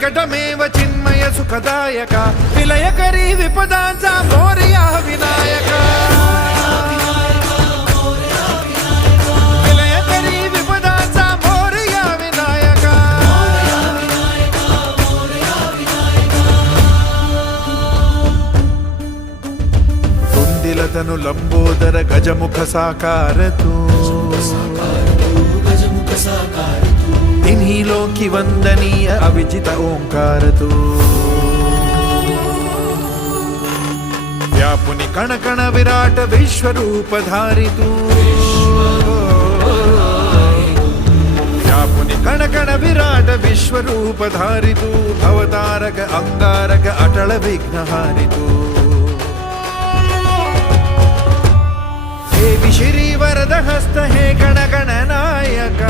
विकटमेव चिन्मय सुखदायक विलयकरी विपदांचा मोरया विनायक विलयकरी विपदांचा मोरया विनायक कुंदिलतनु लंबोदर गजमुख साकार तू तिन्ही लोकी वंदनीय अविजित ओंकार तू व्यापुनि कण कण विराट विश्वरूप धारी तू व्यापुनि कण कण विराट विश्वरूप धारी तू भवतारक अंगारक अटल विघ्नहारी तू देवी श्री वरद हस्त हे गण गण नायका